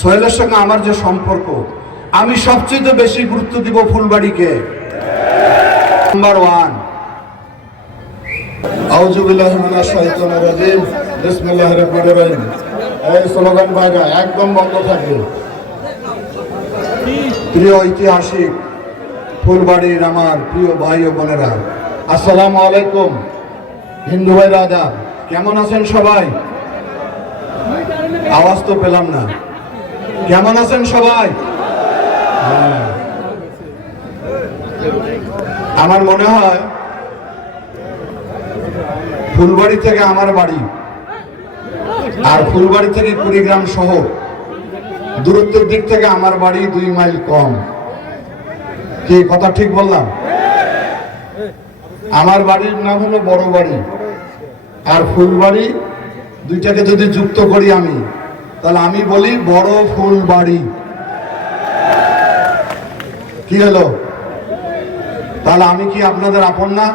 সোহেলের সঙ্গে আমার যে সম্পর্ক, আমি সবচেয়ে বেশি গুরুত্ব দিব ফুলবাড়িকে। Number one. আউযু বিল্লাহি মিনাশ শাইতানির রাজিম, বিসমিল্লাহির রহমানির রহিম। এই স্লোগান বাইরে একদম বন্ধ থাকবে। প্রিয় ঐতিহাসিক ফুলবাড়ির আমার প্রিয় ভাই ও বোনেরা, আসসালামু আলাইকুম। হিন্দু ভাইরা আদাব, কেমন আছেন সবাই? আওয়াজ তো পেলাম না। কেমন আছেন সবাই? আমার মনে হয় ফুলবাড়ি থেকে আমার বাড়ি আর ফুলবাড়ি থেকে কুড়িগ্রাম শহর দূরত্বের দিক থেকে আমার বাড়ি 2 মাইল কম। কি কথা ঠিক বললাম? আমার বাড়ির নাম হলো বড় বাড়ি, আর ফুলবাড়ি দুইটাকে যদি যুক্ত করি আমি, তাহলে আমি বলি বড় ফুলবাড়ি। কি হলো? তাহলে আমি কি আপনাদের আপন না?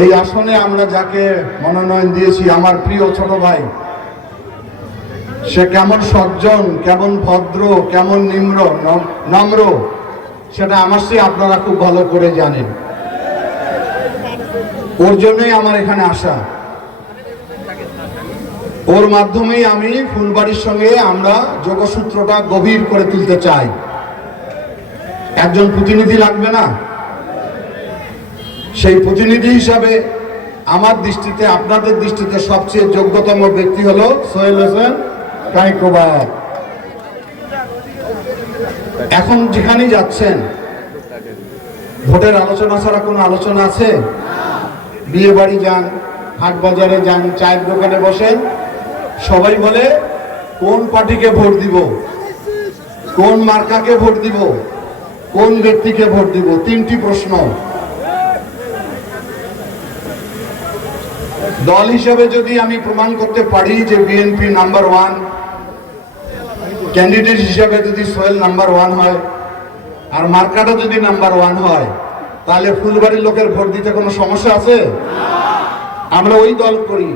এই আসনে আমরা যাকে মনোনয়ন দিয়েছি, আমার প্রিয় ছোট ভাই, সে কেমন সজ্জন, কেমন ভদ্র, কেমন নম্র, সেটা আমার চেয়ে আপনারা খুব ভালো করে জানেন। ওর জন্যই আমার এখানে আসা। ওর মাধ্যমেই আমি ফুলবাড়ির সঙ্গে আমরা যোগসূত্রটা গভীর করে তুলতে চাই। একজন প্রতিনিধি লাগবে না? সেই প্রতিনিধি হিসাবে আমার দৃষ্টিতে, আপনাদের দৃষ্টিতে সবচেয়ে যোগ্যতম ব্যক্তি হলো সোহেল হোসেন কাইকোবাদ। এখন যেখানেই যাচ্ছেন, ভোটের আলোচনা ছাড়া কোনো আলোচনা আছে? বিয়ে বাড়ি যান, হাট বাজারে যান, চায়ের দোকানে বসেন, সবাই বলে কোন পার্টিকে ভোট দিব, কোন মার্কাকে ভোট দিব, কোন ব্যক্তিকে ভোট দিব। 3টি প্রশ্ন। দল হিসেবে যদি আমি প্রমাণ করতে পারি যে বিএনপি নাম্বার 1, ক্যান্ডিডেট হিসেবে যদি সোহেল নাম্বার 1 হয়, আর মার্কাটা যদি নাম্বার 1 হয়, তাহলে ফুলবাড়ির লোকের ভোট দিতে কোনো সমস্যা আছে? আমরা ওই দল করি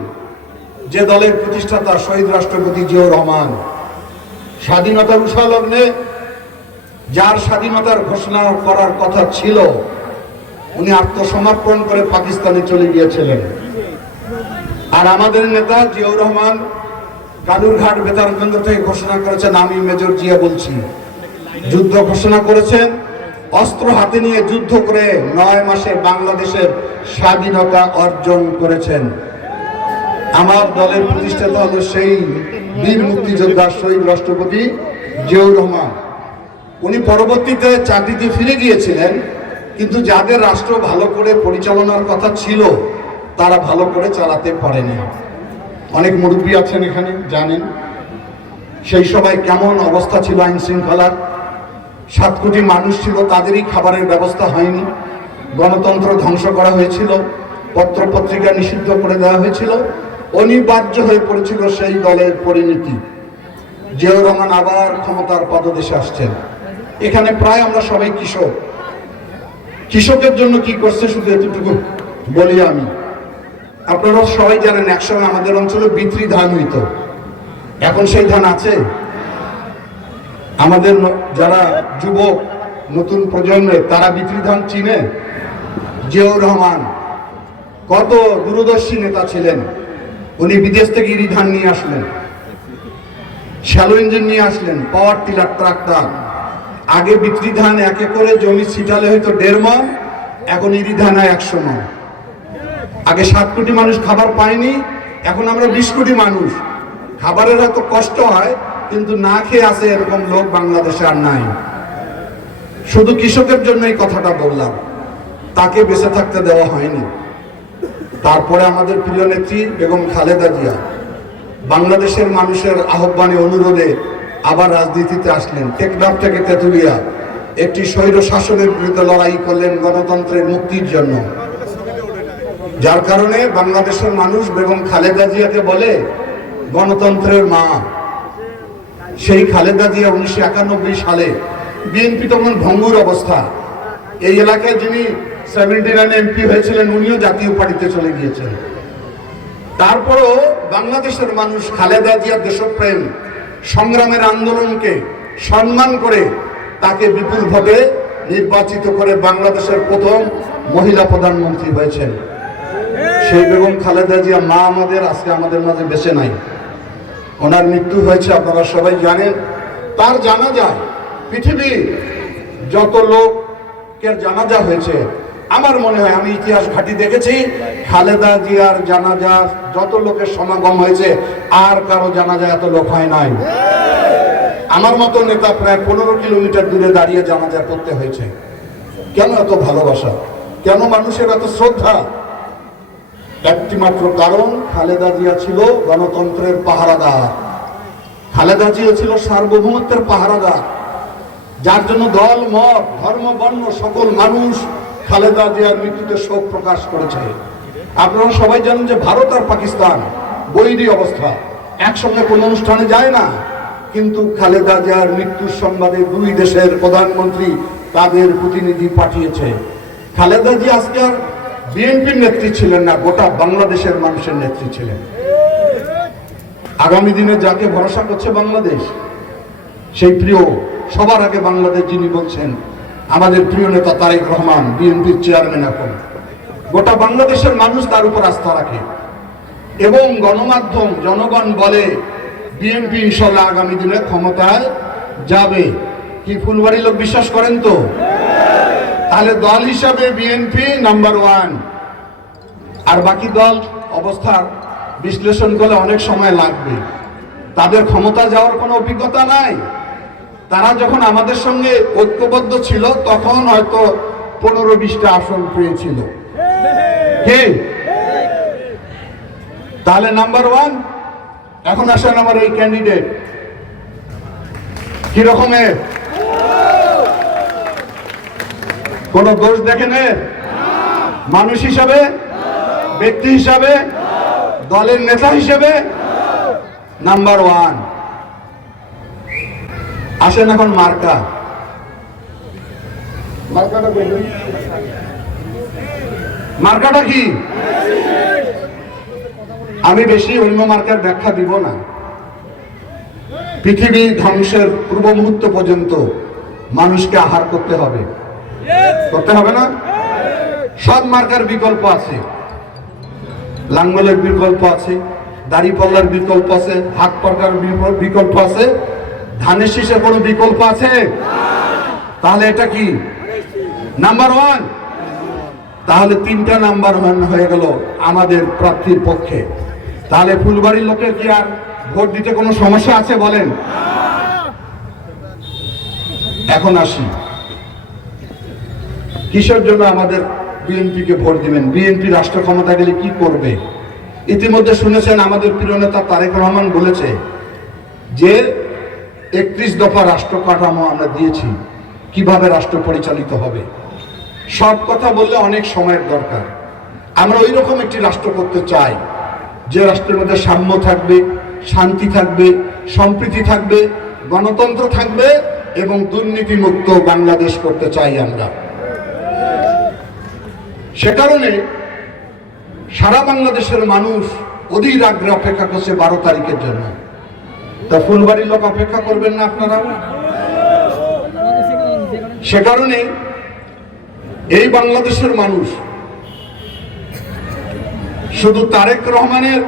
যে দলের প্রতিষ্ঠাতা শহীদ রাষ্ট্রপতি জিয়াউর রহমান স্বাধীনতার উষা লগ্নে, যার স্বাধীনতার ঘোষণা করার কথা ছিল, উনি আত্মসমর্পণ করে পাকিস্তানে চলে গিয়েছিলেন। আর আমাদের নেতা জিয়াউর রহমান কালুরঘাট বেতার কেন্দ্র থেকে ঘোষণা করেছেন, আমি মেজর জিয়া বলছি। যুদ্ধ ঘোষণা করেছেন, অস্ত্র হাতে নিয়ে যুদ্ধ করে 9 মাসে বাংলাদেশের স্বাধীনতা অর্জন করেছেন। আমার দলের প্রতিষ্ঠাতা হলো সেই বীর মুক্তিযোদ্ধা শহীদ রাষ্ট্রপতি জিয়াউর রহমান। উনি পরবর্তীতে চাকরিতে ফিরে গিয়েছিলেন, কিন্তু যাদের রাষ্ট্র ভালো করে পরিচালনার কথা ছিল, তারা ভালো করে চালাতে পারেনি। অনেক মুরব্বী আছেন এখানে, জানেন সেই সময় কেমন অবস্থা ছিল আইন শৃঙ্খলার। 7 কোটি মানুষ ছিল, তাদেরই খাবারের ব্যবস্থা হয়নি। গণতন্ত্র ধ্বংস করা হয়েছিল, পত্রপত্রিকা নিষিদ্ধ করে দেওয়া হয়েছিল। অনিবার্য হয়ে পড়েছিল সেই দলের পরিণতি। জিয়াউর রহমান আবার ক্ষমতার পদদেশে আসছেন। এখানে প্রায় আমরা সবাই কৃষক। কৃষকের জন্য কি করছে শুধু এতটুকু বলি আমি। আপনারা সবাই জানেন, একসময় আমাদের অঞ্চলে বিত্রি ধান হইত। এখন সেই ধান আছে? আমাদের যারা যুবক, নতুন প্রজন্মের, তারা বিত্রি ধান চিনে? জিয়াউর রহমান কত দূরদর্শী নেতা ছিলেন। উনি বিদেশ থেকে ইরি ধান নিয়ে আসলেন, শ্যালো ইঞ্জিন নিয়ে আসলেন, পাওয়ার টিলার, ট্রাক্টর। আগে বিত্রি ধান একে করে জমি ছিটালে হয়তো 1.5 মণ, এখন ইরি ধান 100 মণ। আগে 7 কোটি মানুষ খাবার পায়নি, এখন আমরা 20 কোটি মানুষ। খাবারের হয়তো কষ্ট হয়, কিন্তু না খেয়ে আসে এরকম লোক বাংলাদেশে আর নাই। শুধু কৃষকের জন্য এই কথাটা বললাম, তাকে বেঁচে থাকতে দেওয়া হয়নি। তারপরে আমাদের প্রিয় নেত্রী বেগম খালেদা জিয়া বাংলাদেশের মানুষের আহ্বানে, অনুরোধে আবার রাজনীতিতে আসলেন। টেকনাফ থেকে তেঁতুলিয়া একটি স্বৈর শাসনের বিরুদ্ধে লড়াই করলেন গণতন্ত্রের মুক্তির জন্য। যার কারণে বাংলাদেশের মানুষ বেগম খালেদা জিয়াকে বলে গণতন্ত্রের মা। সেই খালেদা জিয়া 1991 সালে, বিএনপি তখন ভঙ্গুর অবস্থা, এই এলাকায় যিনি 79 এমপি হয়েছিলেন, উনিও জাতীয় পার্টিতে চলে গিয়েছেন। তারপরও বাংলাদেশের মানুষ খালেদা জিয়ার দেশপ্রেম সংগ্রামের আন্দোলনকে সম্মান করে তাকে বিপুল ভোটে নির্বাচিত করে বাংলাদেশের প্রথম মহিলা প্রধানমন্ত্রী হয়েছেন। সেই বেগম খালেদা জিয়া মা আমাদের আজকে আমাদের মাঝে বেঁচে নাই। ওনার মৃত্যু হয়েছে, আপনারা সবাই জানেন। তার জানাজায় পৃথিবীর যত লোকের জানাজা হয়েছে, আমার মনে হয়, আমি ইতিহাস ঘাঁটি দেখেছি, খালেদা জিয়ার জানাজার যত লোকের সমাগম হয়েছে আর কারো জানাজায় এত লোক হয় নাই। আমার মতো নেতা প্রায় 15 কিলোমিটার দূরে দাঁড়িয়ে জানাজা করতে হয়েছে। কেন এত ভালোবাসা, কেন মানুষের এত শ্রদ্ধা? একটি মাত্র কারণ, খালেদা জিয়া ছিল গণতন্ত্রের পাহারাদার, খালেদা জিয়া ছিল সার্বভৌমত্বের পাহারাদার, যার জন্য দল মত ধর্ম বর্ণ সকল মানুষ খালেদা জিয়ার মৃত্যুতে শোক প্রকাশ করেছে। আপনারা সবাই জানেন যে ভারত আর পাকিস্তান বৈরী অবস্থা, একসঙ্গে কোনো অনুষ্ঠানে যায় না, কিন্তু খালেদা জিয়ার মৃত্যুর সংবাদে দুই দেশের প্রধানমন্ত্রী তাদের প্রতিনিধি পাঠিয়েছে। খালেদা জিয়া আজকে আর বিএনপির নেত্রী ছিলেন না, গোটা বাংলাদেশের মানুষের নেত্রী ছিলেন। আগামী দিনে যাকে ভরসা করছে বাংলাদেশ, সেই প্রিয় সবার আগে বাংলাদেশ যিনি বলছেন, আমাদের প্রিয় নেতা তারেক রহমান, বিএনপির চেয়ারম্যান। এখন গোটা বাংলাদেশের মানুষ তার উপর আস্থা রাখে এবং গণমাধ্যম জনগণ বলে বিএনপি ইনশাল্লাহ আগামী দিনে ক্ষমতায় যাবে। কি ফুলবাড়ির লোক বিশ্বাস করেন তো? তাহলে দল হিসাবে বিএনপি নাম্বার 1, আর বাকি দল অবস্থার বিশ্লেষণ করলে অনেক সময় লাগবে। তাদের ক্ষমতা যাওয়ার কোনো অভিজ্ঞতা নাই। তারা যখন আমাদের সঙ্গে ঐক্যবদ্ধ ছিল তখন হয়তো 15-20টা আসন পেয়েছিল। তাহলে নাম্বার 1। এখন আসেন আমার এই ক্যান্ডিডেট কি রকমের, কোন দোষ দেখেন মানুষ হিসাবে, ব্যক্তি হিসাবে, দলের নেতা হিসেবে নাম্বার 1। আসেন এখন মার্কা, মার্কাটা কি? আমি বেশি অন্য মার্কার ব্যাখ্যা দিব না। পৃথিবীর ধ্বংসের পূর্ব মুহূর্ত পর্যন্ত মানুষকে আহার করতে হবে, করতে হবে না? সব মার্কার বিকল্প আছে, লাঙ্গলের বিকল্প আছে, দাড়িপাল্লার বিকল্প আছে, হাত পাকার বিকল্প আছে, ধানের শীষের কোনো বিকল্প আছে? তাহলে এটা কি নাম্বার 1? তাহলে 3টা নাম্বার 1 হয়ে গেল আমাদের প্রার্থীর পক্ষে। তাহলে ফুলবাড়ির লোকের কি আর ভোট দিতে কোনো সমস্যা আছে বলেন? এখন আসি, কিসের জন্য আমাদের বিএনপিকে ভোট দিবেন? বিএনপি রাষ্ট্র ক্ষমতা গেলে কি করবে? ইতিমধ্যে শুনেছেন আমাদের প্রিয় নেতা তারেক রহমান বলেছে যে 31 দফা রাষ্ট্র কাঠামো আমরা দিয়েছি, কিভাবে রাষ্ট্র পরিচালিত হবে। সব কথা বললে অনেক সময়ের দরকার। আমরা ওই রকম একটি রাষ্ট্র করতে চাই যে রাষ্ট্রের মধ্যে সাম্য থাকবে, শান্তি থাকবে, সম্প্রীতি থাকবে, গণতন্ত্র থাকবে এবং দুর্নীতিমুক্ত বাংলাদেশ করতে চাই আমরা। সে কারণে সারা বাংলাদেশের মানুষ অধীর আগ্রহে অপেক্ষা করছে 12 তারিখের জন্য। তা ফুলবাড়ির লোক অপেক্ষা করবেন না আপনারা? সে কারণে এই বাংলাদেশের মানুষ শুধু তারেক রহমানের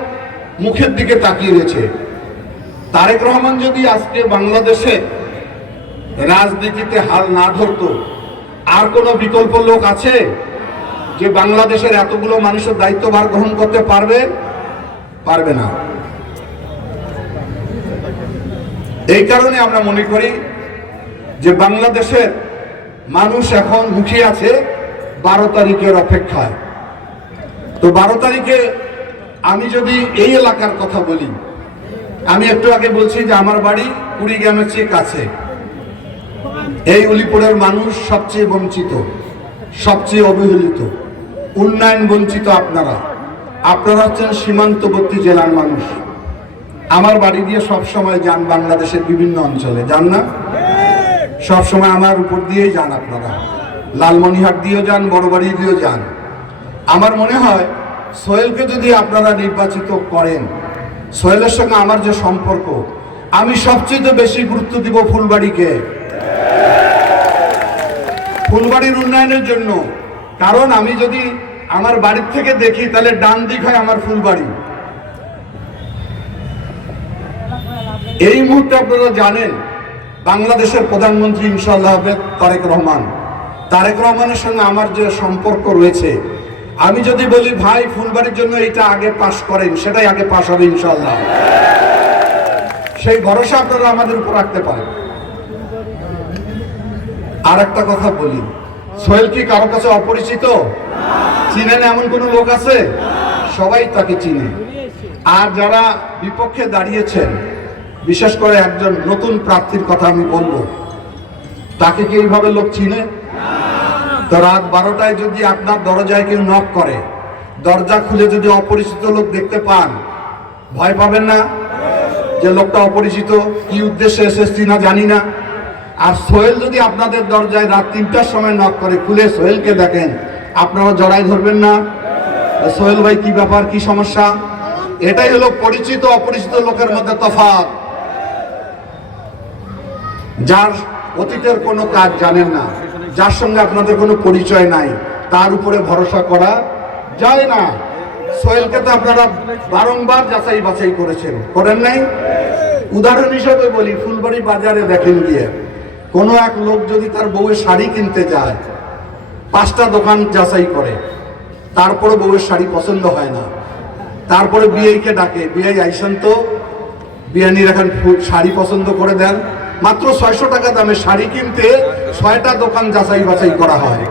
মুখের দিকে তাকিয়ে রয়েছে। তারেক রহমান যদি আজকে বাংলাদেশে রাজনীতিতে হাল না ধরতো, আর কোন বিকল্প লোক আছে যে বাংলাদেশের এতগুলো মানুষের দায়িত্বভার গ্রহণ করতে পারবে? পারবে না। এই কারণে আমরা মনে করি যে বাংলাদেশের মানুষ এখন মুখিয়ে আছে 12 তারিখের অপেক্ষায়। তো 12 তারিখে আমি যদি এই এলাকার কথা বলি, আমি একটু আগে বলছি যে আমার বাড়ি কুড়িগ্রামের চেয়ে কাছে। এই উলিপুরের মানুষ সবচেয়ে বঞ্চিত, সবচেয়ে অবহেলিত, উন্নয়ন বঞ্চিত। আপনারা হচ্ছেন সীমান্তবর্তী জেলার মানুষ। আমার বাড়ি দিয়ে সব সময় যান বাংলাদেশের বিভিন্ন অঞ্চলে, যান না? সব সময় আমার উপর দিয়েই যান আপনারা, লালমনিরহাট দিয়েও যান, বড়বাড়ি দিয়েও যান। আমার মনে হয় সোহেলকে যদি আপনারা নির্বাচিত করেন, সোহেলের সঙ্গে আমার যে সম্পর্ক, আমি সবচেয়ে বেশি গুরুত্ব দিব ফুলবাড়িকে, ফুলবাড়ির উন্নয়নের জন্য। কারণ আমি যদি আমার বাড়ির থেকে দেখি তাহলে ডান দিক হয় আমার ফুলবাড়ি। এই মুহূর্তে আপনারা জানেন বাংলাদেশের প্রধানমন্ত্রী ইনশাআল্লাহ হবে তারেক রহমান। তারেক রহমানের সঙ্গে আমার যে সম্পর্ক রয়েছে, আমি যদি বলি ভাই ফুলবাড়ির জন্য এটা আগে পাস করেন, সেটাই আগে পাস হবে ইনশাআল্লাহ। সেই ভরসা আপনারা আমাদের উপর রাখতে পারেন। আর একটা কথা বলি, সোহেল কি কারো কাছে অপরিচিত? চিনেন এমন কোন লোক আছে? সবাই তাকে চিনে। আর যারা বিপক্ষে দাঁড়িয়েছেন, বিশেষ করে একজন নতুন প্রার্থীর কথা আমি বলবো, তাকে কি এইভাবে লোক চিনে? তো রাত 12টায় যদি আপনার দরজায় কেউ নক করে, দরজা খুলে যদি অপরিচিত লোক দেখতে পান, ভয় পাবেন না যে লোকটা অপরিচিত, কি উদ্দেশ্যে এসেছি না জানি না? আর সোহেল যদি আপনাদের দরজায় রাত 3টার সময় নক করে, খুলে সোহেলকে দেখেন, আপনারা জড়াই ধরবেন না? সোহেল ভাই কি ব্যাপার, কি সমস্যা? এটাই হলো পরিচিত অপরিচিত লোকের মধ্যে তফাৎ। যার অতীতের কোনো কাজ জানেন না, যার সঙ্গে আপনাদের কোনো পরিচয় নাই, তার উপরে ভরসা করা যায় না। সোহেলকে তো আপনারা বারংবার যাচাই বাছাই করেছেন, করেন নাই? উদাহরণ হিসেবে বলি, ফুলবাড়ি বাজারে দেখেন গিয়ে কোনো এক লোক যদি তার বউয়ের শাড়ি কিনতে যায়, 5টা দোকান যাচাই করে, তারপরে বউয়ের শাড়ি পছন্দ হয় না, তারপরে বিয়েকে ডাকে, বিয়ে আইসেন তো, বিয়ানির এখন শাড়ি পছন্দ করে দেন। মাত্র 600 টাকা দামে শাড়ি কিনতে 6টা দোকান যাচাই বাছাই করা হয়।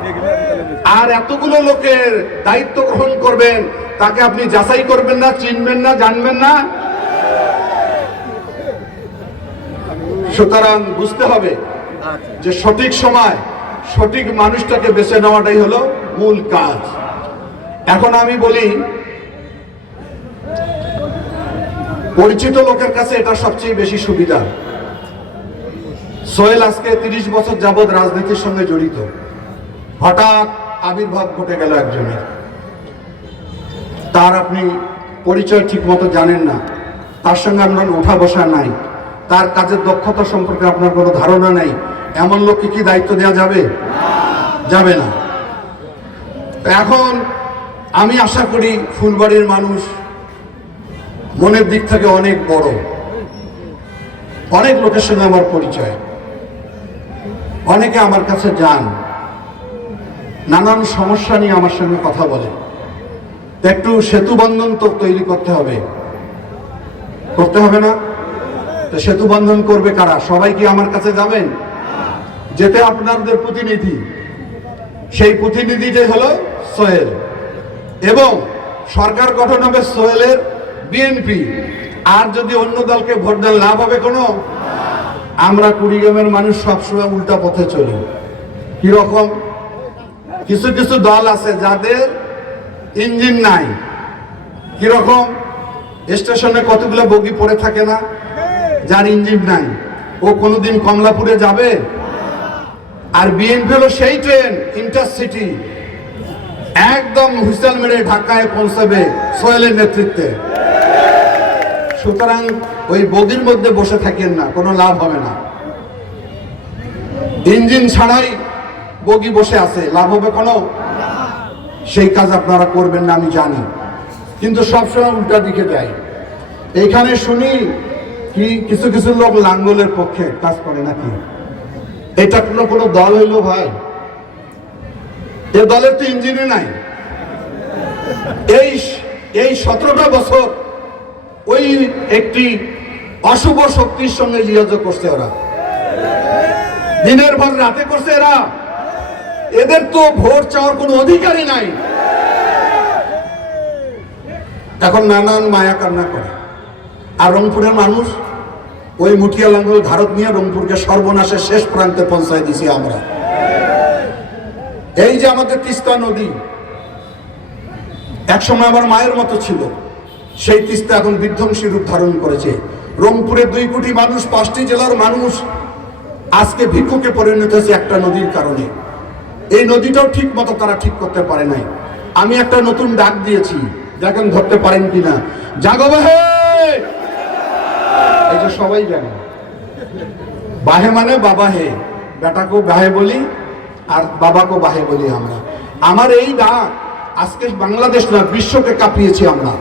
আর এতগুলো লোকের দায়িত্ব গ্রহণ করবেন, তাকে আপনি যাচাই করবেন না, চিনবেন না, জানবেন না? সুতরাং বুঝতে হবে যে সঠিক সময় সঠিক মানুষটাকে বেছে নেওয়াটাই হলো মূল কাজ। এখন আমি বলি, পরিচিত লোকের কাছে এটা সবচেয়ে বেশি সুবিধা। সোহেল আজকে 30 বছর যাবৎ রাজনীতির সঙ্গে জড়িত। হঠাৎ আবির্ভাব ঘটে গেল একজনের, তার আপনি পরিচয় ঠিক মতো জানেন না, তার সঙ্গে আপনার ওঠা বসা নাই, তার কাজের দক্ষতা সম্পর্কে আপনার কোনো ধারণা নাই, এমন লোককে কি দায়িত্ব দেওয়া যাবে? যাবে না। এখন আমি আশা করি ফুলবাড়ির মানুষ মনের দিক থেকে অনেক বড়, অনেক লোকের সঙ্গে আমার পরিচয়, অনেকে আমার কাছে যান, নানান সমস্যা নিয়ে আমার সঙ্গে কথা বলে। একটু সেতু বন্ধন তো তৈরি করতে হবে, করতে হবে না? তো সেতু বন্ধন করবে কারা? সবাই কি আমার কাছে যাবেন? যেতে আপনাদের প্রতিনিধি, সেই প্রতিনিধিটাই হলো সোহেল। এবং সরকার গঠন হবে সোহেলের বিএনপি। আর যদি অন্য দলকে ভোট দেন লাভ হবে কোনো? আমরা কুড়িগ্রামের মানুষ সবসময় উল্টা পথে চলি। কিরকম? কিছু কিছু দল আছে যাদের ইঞ্জিন নাই। কিরকম? স্টেশনে কতগুলো বগি পড়ে থাকে না, যার ইঞ্জিন নাই, ও কোনোদিন কমলাপুরে যাবে? আর বিএনপি হলো সেই ট্রেন, ইন্টারসিটি, একদম হুইসেল মেরে ঢাকায় পৌঁছাবে সোহেলের নেতৃত্বে। সুতরাং ওই বগির মধ্যে বসে থাকেন না, কোনো লাভ হবে না। ইঞ্জিন ছাড়াই বগি বসে আছে, লাভ হবে কোনো? সেই কাজ আপনারা করবেন না, আমি জানি, কিন্তু সবসময় উল্টা দিকে যায়। এইখানে শুনি কি কিছু কিছু লোক লাঙ্গলের পক্ষে কাজ করে নাকি? এটা কোনো দল হইল ভাই? এ দলের তো ইঞ্জিনে নাই। এই 17টা বছর ওই একটি অশুভ শক্তির সঙ্গে যোগাযোগ করছে ওরা, দিনের পর রাতে করছে এরা। এদের তো ভোট চাওয়ার কোনো অধিকারই নাই। এখন নানান মায়া কান্না করে। আর রংপুরের মানুষ ওই মুঠিয়া লাঙ্গল ভারত নিয়ে রংপুরকে সর্বনাশের শেষ প্রান্তে পৌঁছায় দিছি আমরা। এই যে আমাদের তিস্তা নদী একসময় আমার মায়ের মতো ছিল, সেই তিস্তা এখন বিধ্বংসী রূপ ধারণ করেছে। রংপুরের 2 কোটি মানুষ, 5টি জেলার মানুষ আজকে ভিক্ষুকে পরিণত হয়েছে একটা নদীর কারণে। এই নদীটাও ঠিক মতো তারা ঠিক করতে পারে নাই। আমি একটা নতুন ডাক দিয়েছি, দেখেন ধরতে পারেন কিনা। জাগো হে, এটা সবাই জানে। বাহে মানে বাবা হে, বেটাকেও বাহে বলি আর বাবাকেও বাহে বলি আমরা। আমার এই ডাক আজকে বাংলাদেশ না, বিশ্বকে কাঁপিয়েছি আমরা।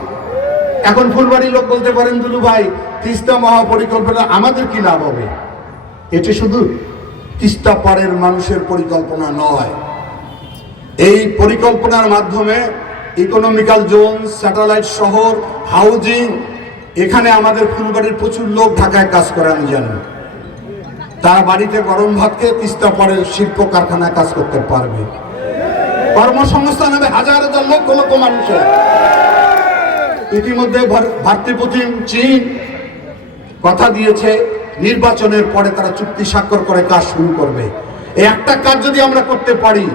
এখন ফুলবাড়ির লোক বলতে পারেন দুলু ভাই তিস্তা মহাপরিকল্পনা আমাদের কি লাভ হবে? এটি শুধু তিস্তা পাড়ের মানুষের পরিকল্পনা নয়, এই পরিকল্পনার মাধ্যমে ইকোনমিক্যাল জোন, স্যাটেলাইট শহর, হাউজিং, এখানে আমাদের ফুলবাড়ির প্রচুর লোক ঢাকায় কাজ করে আমি জানি। তারা বাড়িতে গরম ভাত খেয়ে তিস্তা পাড়ের শিল্প কারখানায় কাজ করতে পারবে। কর্মসংস্থান হবে হাজার হাজার লক্ষ লক্ষ মানুষের। ইতিমধ্যে ভাতৃপ্রতিম চীন কথা দিয়েছে নির্বাচনের পরে তারা চুক্তি স্বাক্ষর করে কাজ শুরু করবে। এই একটা কাজ যদি আমরা করতে পারি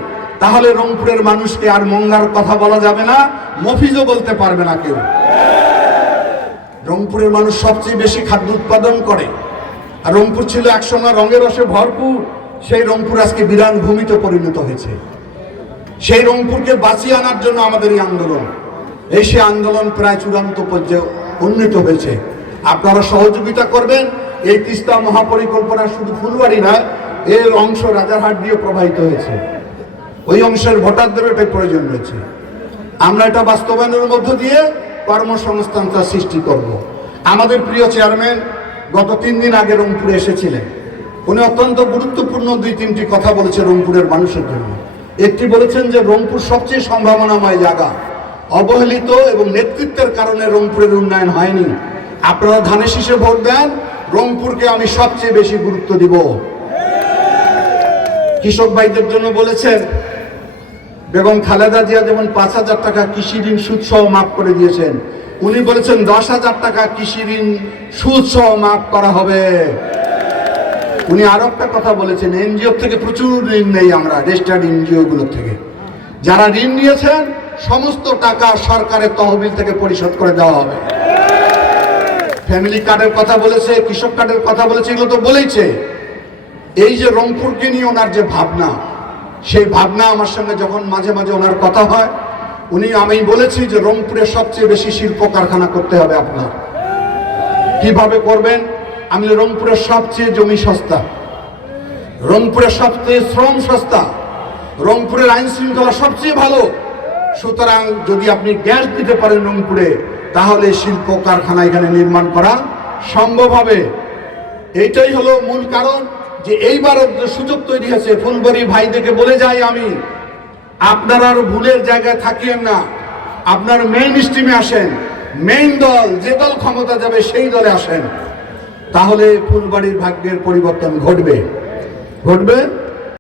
তাহলে রংপুরের মানুষকে আর মঙ্গার কথা বলা যাবে না, মফিজও বলতে পারবে না কেউ। রংপুরের মানুষ সবচেয়ে বেশি খাদ্য উৎপাদন করে, আর রংপুর ছিল একসময় রঙের রসে ভরপুর। সেই রংপুর আজকে বিরান ভূমিতে পরিণত হয়েছে। সেই রংপুরকে বাঁচিয়ে আনার জন্য আমাদের এই আন্দোলন, সে আন্দোলন প্রায় চূড়ান্ত পর্যায়ে উন্নীত হয়েছে। আপনারা সহযোগিতা করবেন। এই তিস্তা মহাপরিকল্পনা শুধু ফুলবাড়ি নয়, এর অংশ রাজারহাট দিয়ে প্রবাহিত হয়েছে। ওই অংশের ভোটারদেরও এটাই প্রয়োজন রয়েছে। আমরা এটা বাস্তবায়নের মধ্য দিয়ে কর্মসংস্থানটা সৃষ্টি করব। আমাদের প্রিয় চেয়ারম্যান গত 3 দিন আগে রংপুরে এসেছিলেন। উনি অত্যন্ত গুরুত্বপূর্ণ 2-3টি কথা বলেছেন রংপুরের মানুষের জন্য। একটি বলেছেন যে রংপুর সবচেয়ে সম্ভাবনাময় জায়গা, অবহেলিত এবং নেতৃত্বের কারণে রংপুরের উন্নয়ন হয়নি। আপনারা ধানে শীষে ভোট দেন, রংপুরকে আমি সবচেয়ে বেশি গুরুত্ব দিব। কৃষক ভাইদের জন্য বলেছেন বেগম খালেদা জিয়া যেমন 5,000 টাকা কৃষি ঋণ সুদ সহ মাফ করে দিয়েছেন, উনি বলেছেন 10,000 টাকা কৃষি ঋণ সুদ সহ মাফ করা হবে। উনি আরো একটা কথা বলেছেন, এনজিও থেকে প্রচুর ঋণ নেই আমরা, রেজিস্টার্ড এনজিও গুলোর থেকে। যারা ঋণ নিয়েছেন সমস্ত টাকা সরকারের তহবিল থেকে পরিশোধ করে দেওয়া হবে। ফ্যামিলি কার্ডের কথা বলেছে, কৃষক কার্ডের কথা বলেছে, এগুলো তো বলেইছে। এই যে রংপুরকে নিয়ে ওনার যে ভাবনা, সেই ভাবনা আমার সঙ্গে যখন মাঝে মাঝে ওনার কথা হয়, আমি বলেছি যে রংপুরে সবচেয়ে বেশি শিল্প কারখানা করতে হবে আপনার। কিভাবে করবেন? আমি রংপুরের সবচেয়ে জমি সস্তা, রংপুরের সবচেয়ে শ্রম সস্তা, রংপুরের আইন শৃঙ্খলা সবচেয়ে ভালো। সুতরাং যদি আপনি গ্যাস দিতে পারেন রংপুরে, তাহলে শিল্প কারখানা এখানে নির্মাণ করা সম্ভব হবে। এইটাই হলো মূল কারণ যে এইবার সুযোগ তৈরি হয়েছে। ফুলবাড়ি ভাইদেরকে বলে যাই আমি, আপনারা আর ভুলের জায়গায় থাকিয়েন না, আপনার মেইন স্ট্রিমে আসেন। মেইন দল, যে দল ক্ষমতা যাবে সেই দলে আসেন, তাহলে ফুলবাড়ির ভাগ্যের পরিবর্তন ঘটবে।